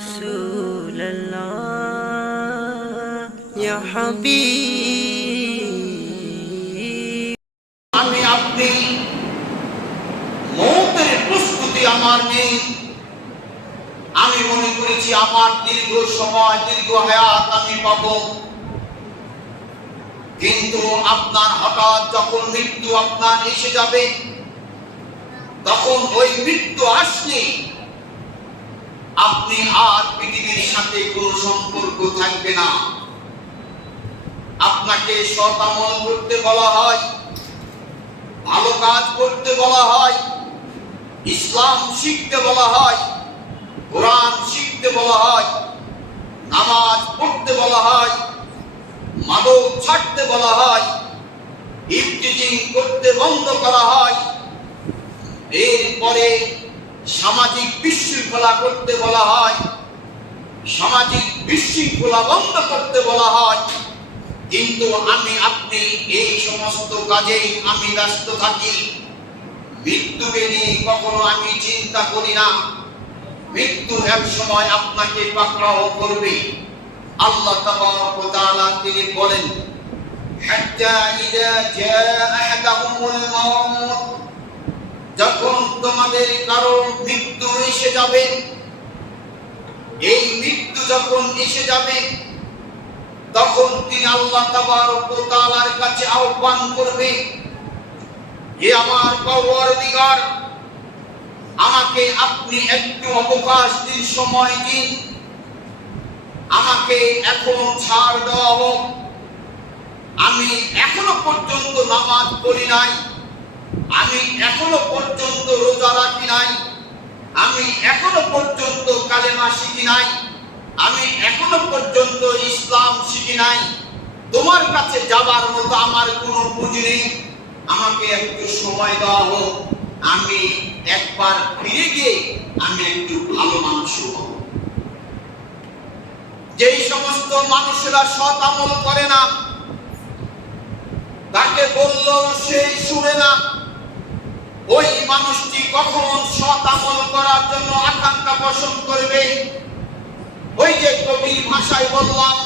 رسول الله يا حبيب আমি আপনি মৌতের প্রস্তুতি আমার নেই। আমি মনে করেছি আমার দীর্ঘ সময় দীর্ঘ হায়াত আমি পাবো, কিন্তু আপনার হঠাৎ যখন মৃত্যু আপনার এসে যাবে, তখন ওই মৃত্যু আসলে আপনি আর পৃথিবীর সাথে কোনো সম্পর্ক থাকবে না। আপনাকে সৎ আমল করতে বলা হয়, ভালো কাজ করতে বলা হয়, ইসলাম শিখতে বলা হয়, কোরআন শিখতে বলা হয়, নামাজ পড়তে বলা হয়, মাদক ছাড়তে বলা হয়, ইফতিজিং করতে বন্ধ করা হয়, এরপরে সামাজিক বিশৃঙ্খলা করতে বলা হয়, সামাজিক বিশৃঙ্খলা বন্ধ করতে বলা হয়। কিন্তু আমি আপনি এই সমস্ত কাজেই আমি ব্যস্ত থাকি। মৃত্যুকে নিয়ে কখনো আমি চিন্তা করি না। মৃত্যু এক সময় আপনাকে পাকড়াও করবে। আল্লাহ তাবারক ওয়া তাআলা তিনি বলেন, হাত্তা ইযা জা আহাদাহুমুল মাউত, যখন তোমাদের কারো মৃত্যু এসে যাবে, এই মৃত্যু যখন এসে যাবে, তখন তিনি আল্লাহ তাবারক ওয়া তাআলার কাছে আহ্বান করবে, হে আমার পরওয়ারদিগার, আমাকে আপনি একটু অবকাশ দিন, সময় দিন, আমাকে এখন ছাড় দেওয়া হোক। আমি এখনো পর্যন্ত নামাজ পড়ি নাই, আমি এখনো পর্যন্ত রোজা রাখি নাই, আমি এখনো পর্যন্ত কালেমা শিখি নাই, আমি এখনো পর্যন্ত ইসলাম শিখি নাই। তোমার কাছে যাবার মতো আমার কোনো পুঁজি নেই, আমাকে একটু সময় দেওয়া হোক, আমি একবার ফিরে গিয়ে আমি একটু ভালো মানুষ হব। যেই সমস্ত মানুষেরা সৎ আমল করে না, তাকে বললো সেই শুনে না, ওই মানুষটি কখন সৎ আমল করার জন্য আকাঙ্ক্ষা পোষণ করবে? ওই যে কবির ভাষায় বললাম,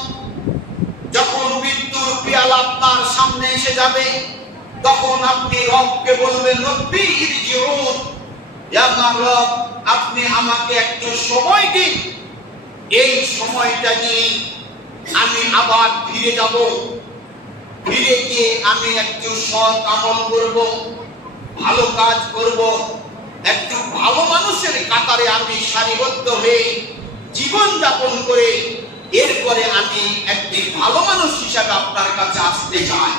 যখন মৃত্যুর পিয়ালা আপনার সামনে এসে যাবে, তখন আপনি রবকে বলবেন, রব্বি ইরজিউন, ইয়া রব, আপনি আমাকে একটু সময় দিন, এই সময়টা নিয়ে আমি আবার ফিরে যাব, ফিরে গিয়ে আমি একটু সৎ আমল করব, ভালো কাজ করব, একটু ভালো মানুষের কাতারে আমি সারিবদ্ধ হয়ে জীবন যাপন করে এরপরে আমি একটি ভালো মানুষ হিসাবে আপনার কাছে আসতে চাই।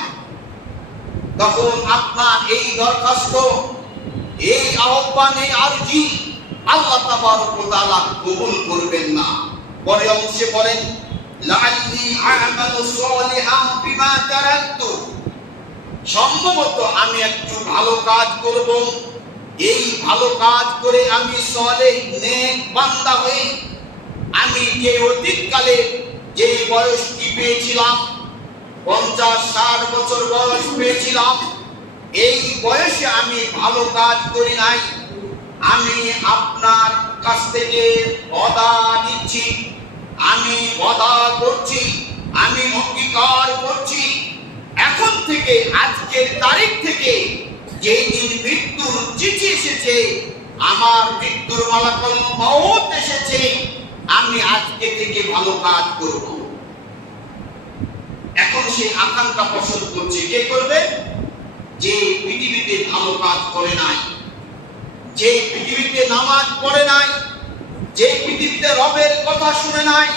তখন আপনার এই দরখাস্ত, এই আহ্বান, এই আরজি আল্লাহ তাবারক ওয়া তাআলা কবুল করবেন না। পরে অংশে বলেন, লাআল্লি আ'মালু সালিহান বিমা তারাকতু, সম্ভবত আমি একটু ভালো কাজ করব, এই ভালো কাজ করে আমি সালেহ নেক বান্দা হয়ে আমি যে অতীতকালে যে বয়সটি পেয়েছিলাম, 50-60 বছর বয়স পেয়েছিলাম, এই বয়সে আমি ভালো কাজ করি নাই। আমি আপনার কাছ থেকে ওয়াদা নিচ্ছি, আমি ওয়াদা করছি, আমি অঙ্গীকার করছি, এখন থেকে, আজকের তারিখ থেকে, যেই দিন মৃত্যুর চিঠি এসেছে, আমার মৃত্যুর মালাকুল মউত এসেছে, আমি আজকে থেকে ভালো কাজ করব। এখন সে আকাঙ্ক্ষা পোষণ করছে। কে করবে? যে পৃথিবীতে ভালো কাজ করে নাই, যে পৃথিবীতে নামাজ পড়ে নাই, যে পৃথিবীতে রবের কথা শুনে নাই,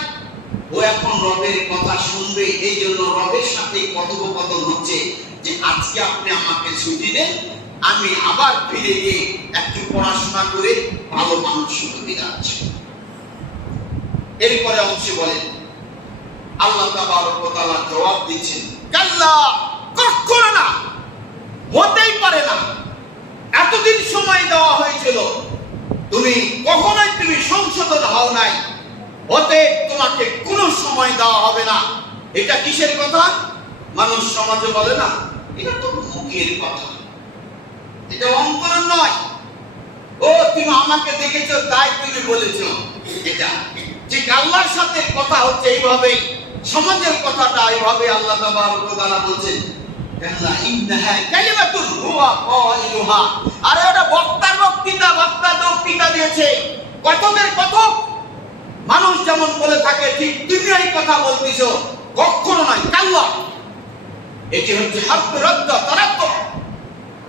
ও এখন রবের কথা শুনবে। এই জন্য রবের সাথে কথোপকথন হচ্ছে যে আজকে আপনি আমাকে ছুটি দেন, আমি আবার ফিরে গিয়ে একটু পড়াশোনা করে ভালো মানুষ হতে যাচ্ছি। এরপরে অংশে বলেন, আল্লাহ তাবারক ওয়া তাআলা জবাব দিচ্ছেন, কাল্লা, কখনো না, হতেই পারে না। এতদিন সময় দেওয়া হয়েছিল, তুমি কখনোই তুমি সংশোধন হও নাই, হতে তোমাকে কোনো সময় দেওয়া হবে না। এটা কিসের কথা? মানুষ সমাজে বলে না, এটা তো মুখের কথা, এটা অন্তরের নয়। ও তুমি আমাকে দেখেছো তাই তুমি বলেছো এটা, যে ঠিক আল্লাহর সাথে কথা হচ্ছে এইভাবেই, সমাজের কথাটা এইভাবে আল্লাহ তাবারক ওয়া তাআলা বলছেন, কাল্লা ইন্নাহা কালিমাতুন হুয়া কাইলুহা। আরে ওটা বক্তার বক্তৃতা দিয়েছে, কথকের কথক। মানুষ যেমন বলে থাকে ঠিক তুমি এই কথা বলতেছো, কখনো নয়। কাল্লা, এটি হচ্ছে হারফ রদ্দ তারাক্ক,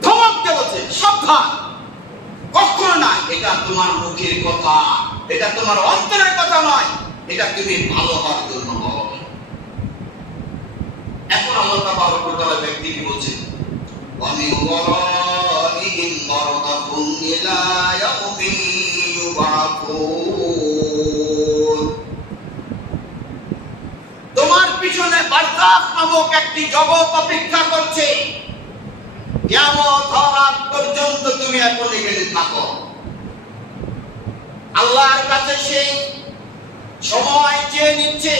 ধমক দিয়ে বলছে সাবধান, কখনো না। এটা তোমার মুখের কথা, এটা তোমার অন্তরের কথা নয়, এটা তুমি ভালো হওয়ার জন্য বলো। এখন আল্লাহ তাবারক ওয়া তাআলা ব্যক্তিকে বলছেন, ওয়া মিন ওয়ারাইহিম বারযাখুন ইলা ইয়াউমি ইউবআসুন। তোমার পিছনে বারযাখ নামক একটি জগৎ অপেক্ষা করছে, কিয়ামত হওয়ার পর্যন্ত তুমি এখন এখানে থাকো। আল্লাহর কাছে সেই সময় চেয়ে নিচ্ছে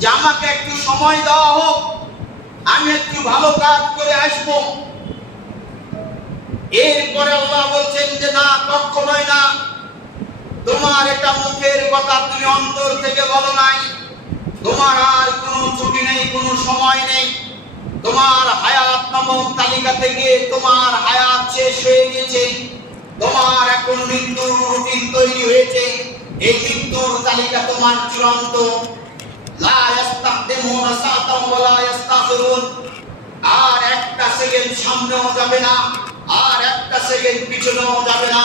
যে আমাকে একটু সময় দেওয়া হোক, আমি একটু ভালো কাজ করে আসব। এরপরে আল্লাহ বলছেন যে না, কখনোই না। তোমার এটা মুখের কথা, তুমি অন্তর থেকে বলো নাই। তোমার আর কোনো ছুটি নেই, কোনো সময় নেই। তোমার হায়াত নামক তালিকা থেকে তোমার হায়াত শেষ হয়ে গেছে। তোমার এখন মৃত্যুর রুটিন তৈরি হয়েছে। এই মৃত্যুর তালিকা তোমার চূড়ান্ত। লা ইস্তাকদিমুনা সাআতাও ওয়া লা ইস্তাখিরুন। আর একটা সেকেন্ড সামনেও যাবে না, আর একটা সেকেন্ড পিছনেও যাবে না।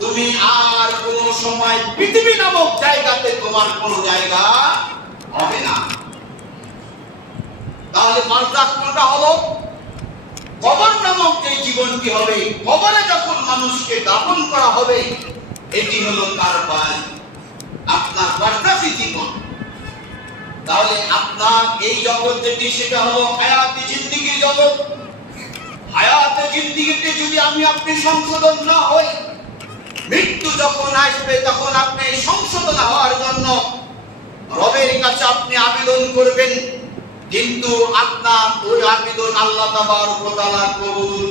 তুমি আর কোনো সময় পৃথিবী নামক জায়গাতে তোমার কোনো জায়গা হবে না। তাহলে বারযাখ কোনটা হলো? কবর নামক যে জীবনটি হবে, কবরে যখন মানুষকে দাফন করা হবে, এটি হলো তার আপনার বারযাখী জীবন। তাহলে আপনার এই জগৎ যেটি, সেটা হলো হায়াতে জিন্দেগির জগৎ। হায়াতে জিন্দেগিতে যদি আমি আপনি সংশোধন না হই, মৃত্যু যখন আসবে তখন আপনি সংশোধন হওয়ার জন্য রবের কাছে আপনি আবেদন করবেন, কিন্তু আপনার ওই আবেদন আল্লাহ তাবারক ওয়া তাআলা কবুল